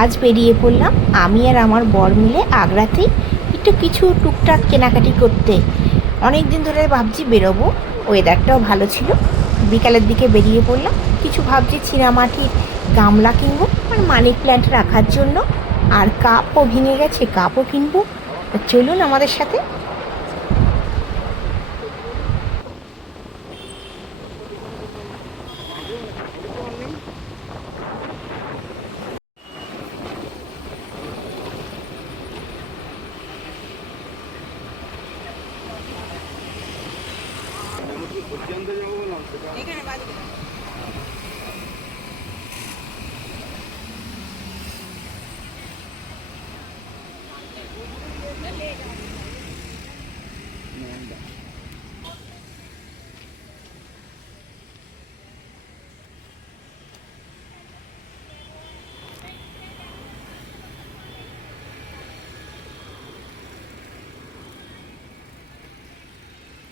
আজ বেরিয়ে পড়লাম আমি আর আমার বর মিলে আগ্রাতেই একটু কিছু টুকটাক কেনাকাটি করতে। অনেক দিন ধরে ভাবছি বেরোবো, ওয়েদারটাও ভালো ছিল। বিকালের দিকে বেরিয়ে পড়লাম। কিছু ভাবছি চীনামাটির গামলা কিনবো আর মানি প্ল্যান্ট রাখার জন্য, আর কাপও ভেঙে গেছে, কাপও কিনবো। চলুন আমাদের সাথে।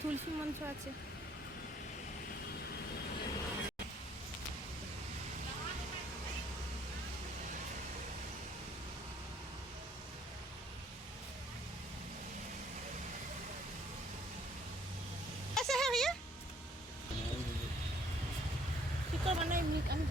তুলসী মঞ্চ আছে। ऐसा है भैया चिकन बना আমি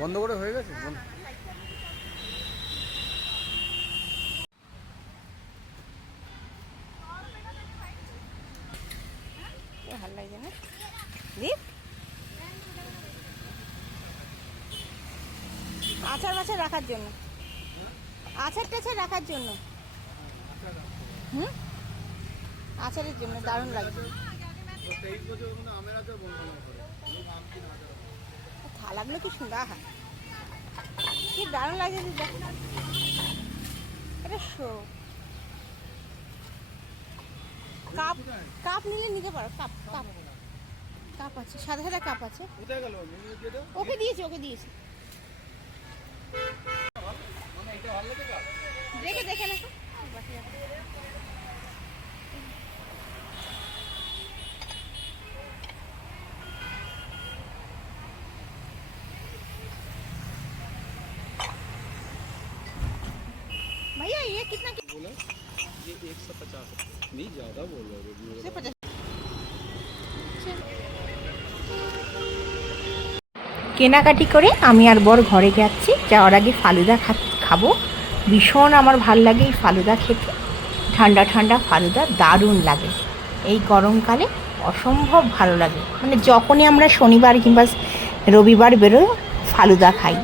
বন্ধ করে হয়ে গেছে। ভালো লাগছে না দীপ? আচার বাচার রাখার জন্য, আচার টাচার রাখার জন্য, আচারের জন্য দারুণ লাগছে। থালাগুলো কি সুন্দর, আহা কি দারুণ লাগছে। এটা কাপ, কাপ নিলে নিতে পারো। কাপ কাপ কাপ আছে, সাদা সাদা কাপ আছে। ওকে দিয়েছি, ওকে দিয়েছি। দেখে দেখে না भैया ये कितना बोला? ये 150 नहीं, ज़्यादा बोल रहे हो। কেনাকাটি করে আমি আর বর ঘরে যাচ্ছি। যাওয়ার আগে ফালুদা খাবো। ভীষণ আমার ভাল লাগে এই ফালুদা খেতে। ঠান্ডা ঠান্ডা ফালুদা দারুণ লাগে এই গরমকালে, অসম্ভব ভালো লাগে। মানে যখনই আমরা শনিবার কিংবা রবিবার বেরোই ফালুদা খাই।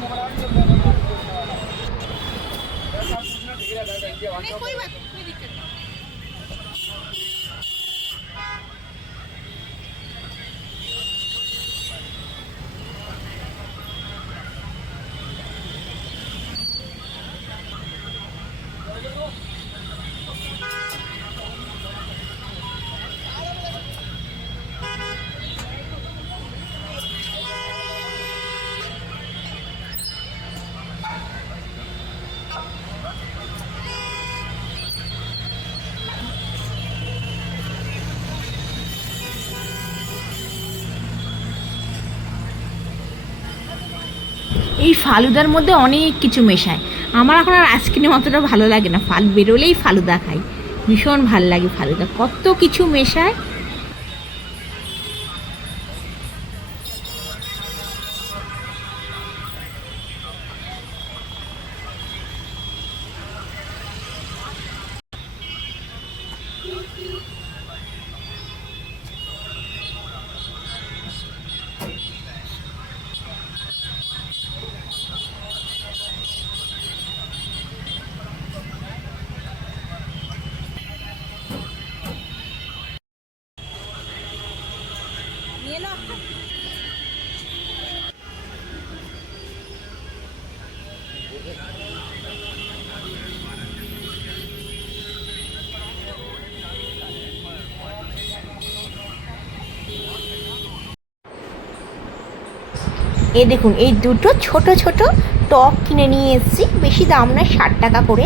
এই ফালুদার মধ্যে অনেক কিছু মেশায়। আমার এখন আর আইসক্রিম অতটা ভালো লাগে না, বেরোলেই ফালুদা খাই। ভীষণ ভাল লাগে ফালুদা, কত কিছু মেশায়। এই দেখুন এই দুটো ছোট ছোট টব কিনে নিয়ে এসেছি, বেশি দাম নয়, 60 টাকা করে।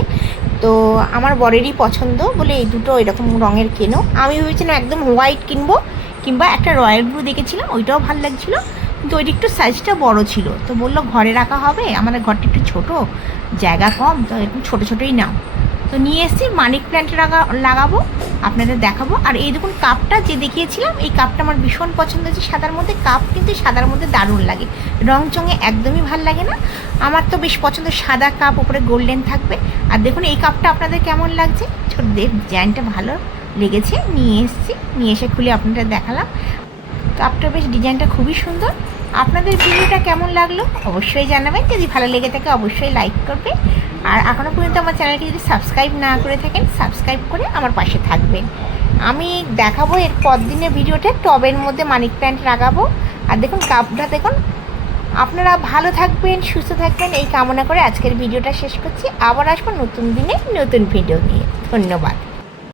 তো আমার বরেরই পছন্দ বলে এই দুটো এরকম রঙের কেনো। আমি ভেবেছিলাম একদম হোয়াইট কিনবো, কিংবা একটা রয়্যাল ব্লু দেখেছিলাম, ওইটাও ভালো লাগছিলো, কিন্তু ওইটা একটু সাইজটা বড় ছিল। তো বললো ঘরে রাখা হবে, আমাদের ঘরটা একটু ছোটো, জায়গা কম, তো এরকম ছোটো ছোটোই নাও। তো নিয়ে এসেছি, মানি প্ল্যান্ট লাগাবো, আপনাদের দেখাবো। আর এই দেখুন কাপটা যে দেখিয়েছিলাম, এই কাপটা আমার ভীষণ পছন্দ হয়েছে সাদার মধ্যে। কাপ কিন্তু সাদার মধ্যে দারুণ লাগে, রং চঙে একদমই ভাল লাগে না। আমার তো বেশ পছন্দ সাদা কাপ, উপরে গোল্ডেন থাকবে। আর দেখুন এই কাপটা আপনাদের কেমন লাগছে, ছোট ডিজাইনটা ভালো লেগেছে, নিয়ে এসেছি, নিয়ে এসে খুলে আপনাদের দেখালাম। কাপটা বেশ ডিজাইনটা খুবই সুন্দর। আপনাদের ভিডিওটা কেমন লাগলো অবশ্যই জানাবেন, যদি ভালো লেগে থাকে অবশ্যই লাইক করবে। আর এখনও পর্যন্ত আমার চ্যানেলকে যদি সাবস্ক্রাইব না করে থাকেন, সাবস্ক্রাইব করে আমার পাশে থাকবেন। আমি দেখাবো এর পর দিনের ভিডিওতে টবের মধ্যে মানি প্ল্যান্ট লাগাবো। আর দেখুন কাপটা দেখুন। আপনারা ভালো থাকবেন, সুস্থ থাকবেন, এই কামনা করে আজকের ভিডিওটা শেষ করছি। আবার আসবো নতুন দিনে নতুন ভিডিও নিয়ে। ধন্যবাদ।